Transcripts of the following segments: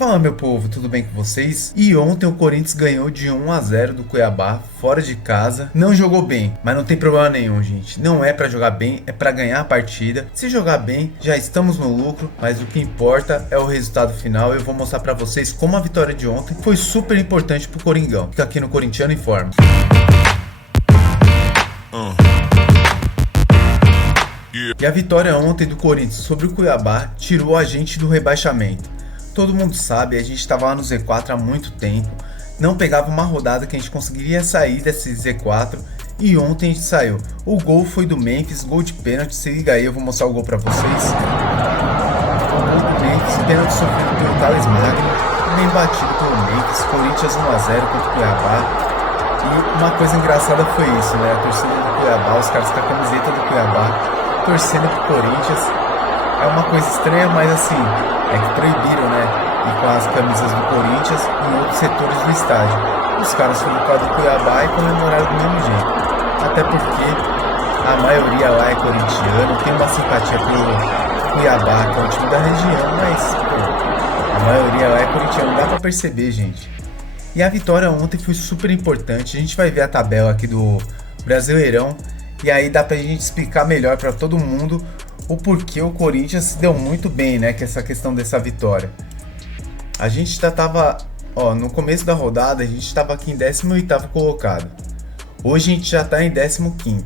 Fala meu povo, tudo bem com vocês? E ontem o Corinthians ganhou de 1-0 do Cuiabá, fora de casa. Não jogou bem, mas não tem problema nenhum, gente. Não é pra jogar bem, é pra ganhar a partida. Se jogar bem, já estamos no lucro, mas o que importa é o resultado final. Eu vou mostrar pra vocês como a vitória de ontem foi super importante pro Coringão. Fica aqui no Corintiano Informa. E a vitória ontem do Corinthians sobre o Cuiabá tirou a gente do rebaixamento. Todo mundo sabe, a gente estava lá no Z4 há muito tempo, não pegava uma rodada que a gente conseguiria sair desse Z4 e ontem a gente saiu. O gol foi do Memphis, gol de pênalti, se liga aí, eu vou mostrar o gol para vocês. O gol do Memphis, pênalti sofrido pelo Thales Magno, bem batido pelo Memphis, Corinthians 1-0 contra o Cuiabá. E uma coisa engraçada foi isso, né? A torcida do Cuiabá, os caras com a camiseta do Cuiabá, torcendo pro Corinthians. É uma coisa estranha, mas assim, é que proibiram, né? Ir com as camisas do Corinthians em outros setores do estádio. Os caras foram para do Cuiabá e comemoraram do mesmo jeito. Até porque a maioria lá é corintiano, tem uma simpatia pelo Cuiabá, que é um time da região, mas pô, a maioria lá é corintiano, dá pra perceber, gente. E a vitória ontem foi super importante. A gente vai ver a tabela aqui do Brasileirão e aí dá pra gente explicar melhor para todo mundo o porquê o Corinthians se deu muito bem, né, com essa questão dessa vitória. A gente já tava, no começo da rodada, a gente estava aqui em 18º colocado. Hoje a gente já está em 15º.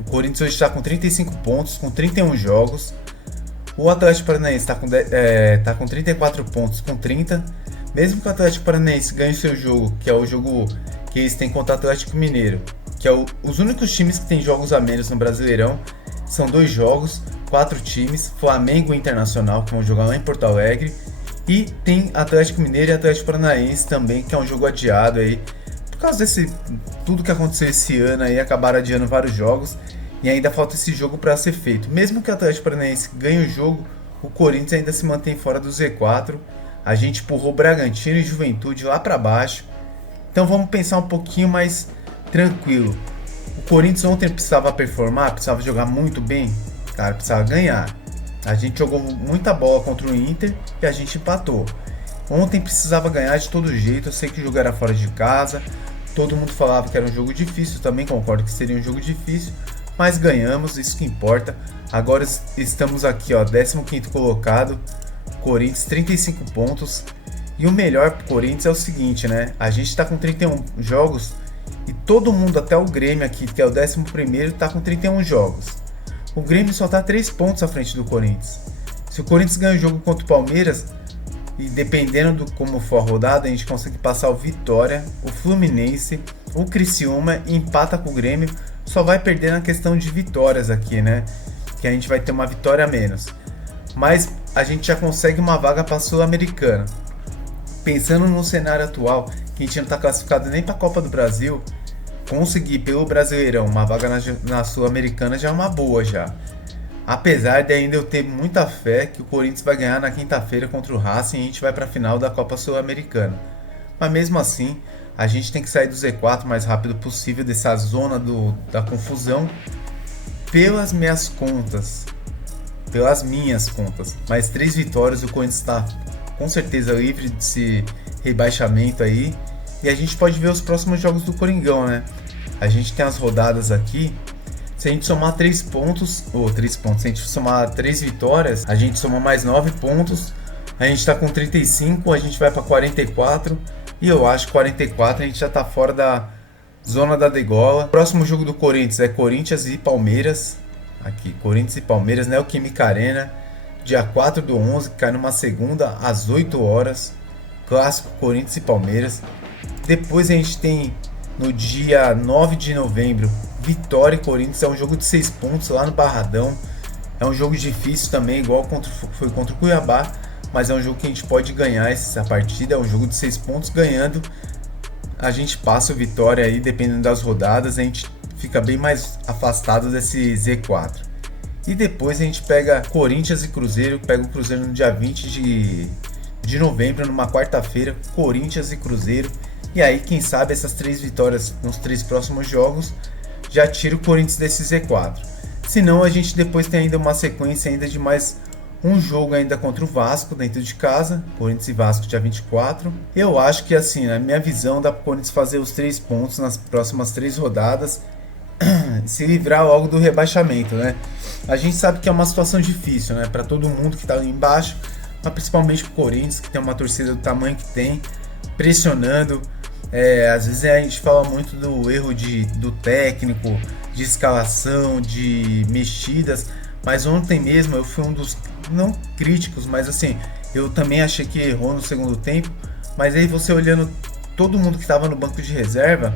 O Corinthians hoje está com 35 pontos, com 31 jogos. O Atlético Paranaense tá com 34 pontos, com 30. Mesmo que o Atlético Paranaense ganhe seu jogo, que é o jogo que eles têm contra o Atlético Mineiro, que é os únicos times que têm jogos a menos no Brasileirão. São 2 jogos, 4 times, Flamengo e Internacional, que vão jogar lá em Porto Alegre. E tem Atlético Mineiro e Atlético Paranaense também, que é um jogo adiado aí. Por causa desse tudo que aconteceu esse ano aí, acabaram adiando vários jogos. E ainda falta esse jogo para ser feito. Mesmo que o Atlético Paranaense ganhe o jogo, o Corinthians ainda se mantém fora do Z4. A gente empurrou Bragantino e Juventude lá para baixo. Então vamos pensar um pouquinho mais tranquilo. O Corinthians ontem precisava performar, precisava jogar muito bem, cara, precisava ganhar. A gente jogou muita bola contra o Inter e a gente empatou. Ontem precisava ganhar de todo jeito, eu sei que o jogo era fora de casa, todo mundo falava que era um jogo difícil, também concordo que seria um jogo difícil, mas ganhamos, isso que importa. Agora estamos aqui, 15º colocado, Corinthians 35 pontos. E o melhor pro Corinthians é o seguinte, né? A gente tá com 31 jogos e todo mundo, até o Grêmio aqui, que é o 11º, tá com 31 jogos. O Grêmio só tá 3 pontos à frente do Corinthians. Se o Corinthians ganha o jogo contra o Palmeiras, e dependendo de como for a rodada, a gente consegue passar o Vitória, o Fluminense, o Criciúma e empata com o Grêmio. Só vai perder na questão de vitórias aqui, né? Que a gente vai ter uma vitória a menos. Mas a gente já consegue uma vaga para a Sul-Americana. Pensando no cenário atual, que a gente não está classificado nem para a Copa do Brasil, conseguir pelo Brasileirão uma vaga na Sul-Americana já é uma boa já. Apesar de ainda eu ter muita fé que o Corinthians vai ganhar na quinta-feira contra o Racing e a gente vai para a final da Copa Sul-Americana. Mas mesmo assim, a gente tem que sair do Z4 o mais rápido possível, dessa zona da confusão, pelas minhas contas. Mais 3 vitórias, o Corinthians está com certeza livre desse rebaixamento aí. E a gente pode ver os próximos jogos do Coringão, né? A gente tem as rodadas aqui. Se a gente somar 3 pontos, se a gente somar 3 vitórias, a gente soma mais 9 pontos. A gente tá com 35, a gente vai para 44. E eu acho que 44 a gente já tá fora da zona da degola. O próximo jogo do Corinthians é Corinthians e Palmeiras. Aqui, Corinthians e Palmeiras, Neoquímica Arena. Dia 4/11, que cai numa segunda, às 8 horas. Clássico Corinthians e Palmeiras. Depois a gente tem no dia 9 de novembro, Vitória e Corinthians, é um jogo de 6 pontos lá no Barradão. É um jogo difícil também, igual foi contra o Cuiabá, mas é um jogo que a gente pode ganhar essa partida, é um jogo de 6 pontos, ganhando a gente passa o Vitória aí, dependendo das rodadas, a gente fica bem mais afastado desse Z4. E depois a gente pega Corinthians e Cruzeiro, pega o Cruzeiro no dia 20 de novembro, numa quarta-feira, Corinthians e Cruzeiro. E aí, quem sabe, essas 3 vitórias nos 3 próximos jogos já tira o Corinthians desse Z4. Se não, a gente depois tem ainda uma sequência ainda de mais Um jogo ainda contra o Vasco dentro de casa, Corinthians e Vasco dia 24. Eu acho que assim, na minha visão, dá para o Corinthians fazer os 3 pontos nas próximas 3 rodadas e se livrar logo do rebaixamento, né? A gente sabe que é uma situação difícil, né, para todo mundo que está ali embaixo, mas principalmente para o Corinthians, que tem uma torcida do tamanho que tem, pressionando. Às vezes a gente fala muito do erro do técnico, de escalação, de mexidas, mas ontem mesmo eu fui um dos, não críticos, mas assim, eu também achei que errou no segundo tempo, mas aí você olhando todo mundo que estava no banco de reserva,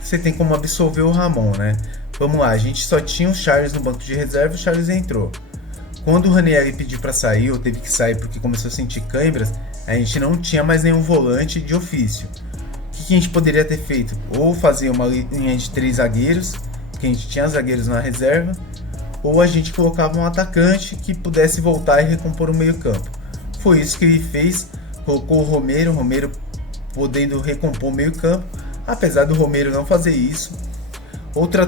você tem como absolver o Ramon, né? Vamos lá, a gente só tinha o Charles no banco de reserva, o Charles entrou. Quando o Ranieri pediu para sair, ou teve que sair porque começou a sentir câimbras, a gente não tinha mais nenhum volante de ofício. O que a gente poderia ter feito? Ou fazer uma linha de 3 zagueiros, porque a gente tinha zagueiros na reserva, ou a gente colocava um atacante que pudesse voltar e recompor o meio campo. Foi isso que ele fez, colocou o Romero podendo recompor o meio campo, apesar do Romero não fazer isso. Outra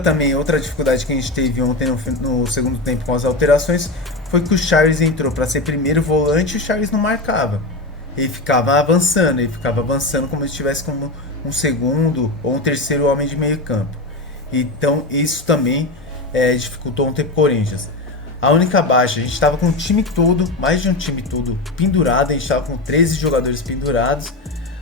dificuldade que a gente teve ontem no segundo tempo com as alterações foi que o Charles entrou para ser primeiro volante e o Charles não marcava. Ele ficava avançando como se estivesse como um segundo ou um terceiro homem de meio campo. Então isso também dificultou ontem para o Corinthians. A única baixa, a gente estava com um time todo, mais de um time todo pendurado, a gente estava com 13 jogadores pendurados.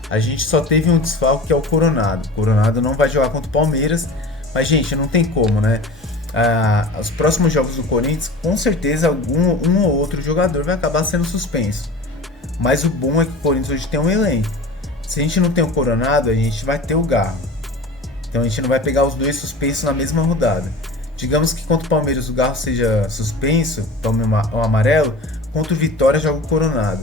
A gente só teve um desfalque que é o Coronado. O Coronado não vai jogar contra o Palmeiras, mas gente, não tem como, né? Os próximos jogos do Corinthians, com certeza um ou outro jogador vai acabar sendo suspenso. Mas o bom é que o Corinthians hoje tem um elenco. Se a gente não tem o Coronado, a gente vai ter o Garro. Então a gente não vai pegar os dois suspensos na mesma rodada. Digamos que contra o Palmeiras o Garro seja suspenso, tome um amarelo, contra o Vitória joga o Coronado.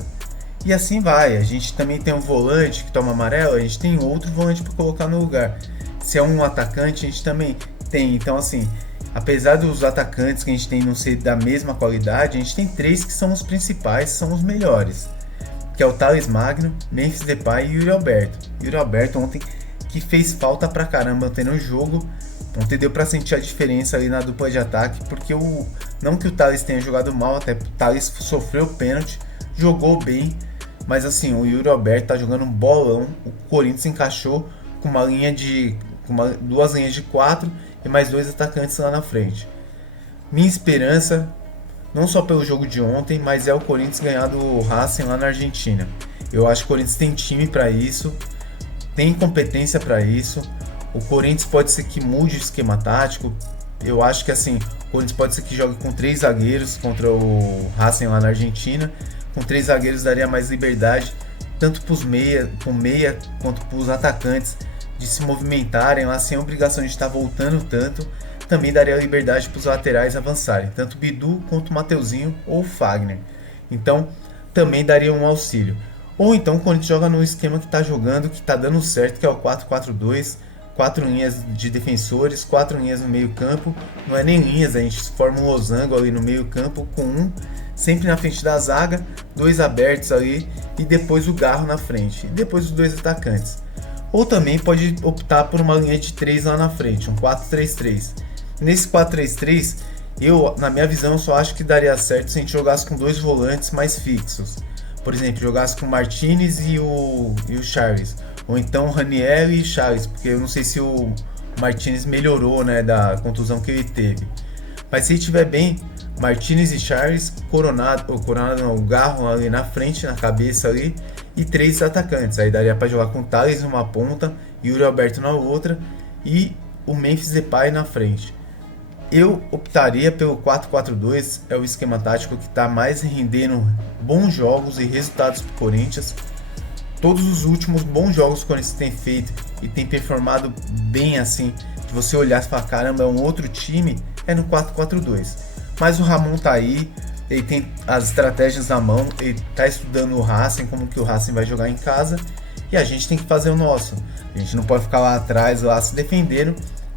E assim vai, a gente também tem um volante que toma amarelo, a gente tem outro volante para colocar no lugar. Se é um atacante, a gente também tem. Então assim, apesar dos atacantes que a gente tem não ser da mesma qualidade, a gente tem 3 que são os principais, são os melhores. Que é o Thales Magno, Memphis Depay e Yuri Alberto. Yuri Alberto ontem que fez falta pra caramba ontem no jogo. Ontem deu pra sentir a diferença ali na dupla de ataque, porque não que o Thales tenha jogado mal, até o Thales sofreu pênalti, jogou bem, mas assim, o Yuri Alberto tá jogando um bolão. O Corinthians encaixou com duas linhas de 4 e mais 2 atacantes lá na frente. Minha esperança, não só pelo jogo de ontem, mas é o Corinthians ganhar do Racing lá na Argentina. Eu acho que o Corinthians tem time para isso, tem competência para isso. O Corinthians pode ser que mude o esquema tático. Eu acho que assim, o Corinthians pode ser que jogue com 3 zagueiros contra o Racing lá na Argentina. Com 3 zagueiros daria mais liberdade, tanto para os meia quanto para os atacantes, de se movimentarem lá sem a obrigação de estar voltando tanto. Também daria liberdade para os laterais avançarem, tanto o Bidu quanto o Mateuzinho ou o Fagner. Então também daria um auxílio. Ou então o Corinthians joga no esquema que está jogando, que está dando certo, que é o 4-4-2, 4 linhas de defensores, 4 linhas no meio campo. Não é nem linhas, a gente forma um losango ali no meio campo com um sempre na frente da zaga, 2 abertos ali e depois o Garro na frente, e depois os 2 atacantes. Ou também pode optar por uma linha de 3 lá na frente, um 4-3-3. Nesse 4-3-3, na minha visão, eu só acho que daria certo se a gente jogasse com 2 volantes mais fixos. Por exemplo, jogasse com o Martinez e o Charles. Ou então o Ranieri e Charles, porque eu não sei se o Martinez melhorou, né, da contusão que ele teve. Mas se ele estiver bem, Martinez e Charles, o Garro ali na frente, na cabeça ali, e 3 atacantes. Aí daria para jogar com o Thales numa ponta, Yuri Alberto na outra e o Memphis Depay na frente. Eu optaria pelo 4-4-2, é o esquema tático que está mais rendendo bons jogos e resultados para o Corinthians. Todos os últimos bons jogos que o Corinthians tem feito e tem performado bem assim, de você olhar e falar, caramba, é um outro time, é no 4-4-2. Mas o Ramon tá aí, ele tem as estratégias na mão, ele tá estudando o Racing, como que o Racing vai jogar em casa, e a gente tem que fazer o nosso. A gente não pode ficar lá atrás, lá se defendendo,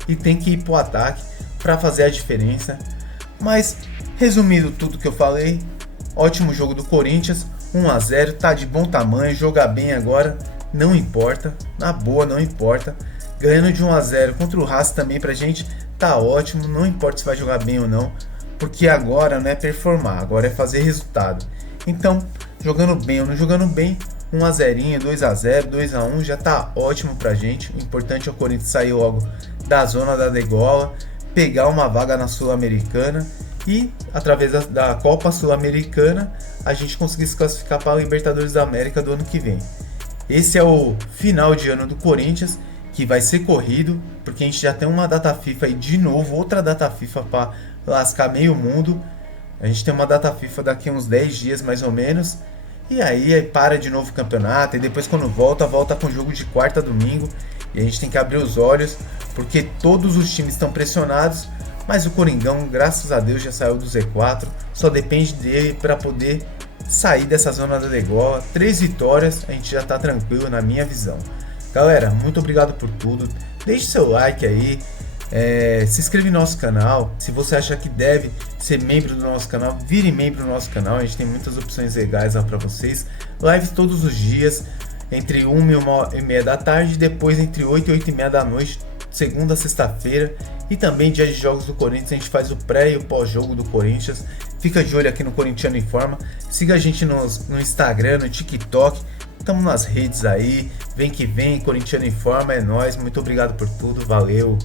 e tem que ir pro ataque para fazer a diferença. Mas, resumindo tudo que eu falei, ótimo jogo do Corinthians, 1-0, tá de bom tamanho, jogar bem agora, não importa, na boa, não importa. Ganhando de 1-0 contra o Racing também pra gente tá ótimo, não importa se vai jogar bem ou não. porque agora não é performar, agora é fazer resultado. Então, jogando bem ou não jogando bem, 1x0, 2x0, 2x1 já tá ótimo pra gente. O importante é o Corinthians sair logo da zona da degola, pegar uma vaga na Sul-Americana e, através da Copa Sul-Americana, a gente conseguir se classificar para a Libertadores da América do ano que vem. Esse é o final de ano do Corinthians, que vai ser corrido, porque a gente já tem uma data FIFA aí de novo, outra data FIFA para lascar meio mundo. A gente tem uma data FIFA daqui a uns 10 dias mais ou menos. E aí para de novo o campeonato, e depois quando volta com jogo de quarta a domingo. E a gente tem que abrir os olhos, porque todos os times estão pressionados, mas o Coringão, graças a Deus, já saiu do Z4, só depende dele para poder sair dessa zona da degola. 3 vitórias, a gente já tá tranquilo na minha visão. Galera, muito obrigado por tudo, deixe seu like aí, se inscreve no nosso canal. Se você achar que deve ser membro do nosso canal, vire membro do nosso canal, a gente tem muitas opções legais lá para vocês. Lives todos os dias, entre 1 e 1h30 da tarde, depois entre 8 e 8h30 da noite, segunda a sexta-feira, e também dia de jogos do Corinthians, a gente faz o pré e o pós-jogo do Corinthians. Fica de olho aqui no Corintiano Informa, siga a gente no Instagram, no TikTok, estamos nas redes aí, vem que vem, Corintiano Informa, é nóis, muito obrigado por tudo, valeu!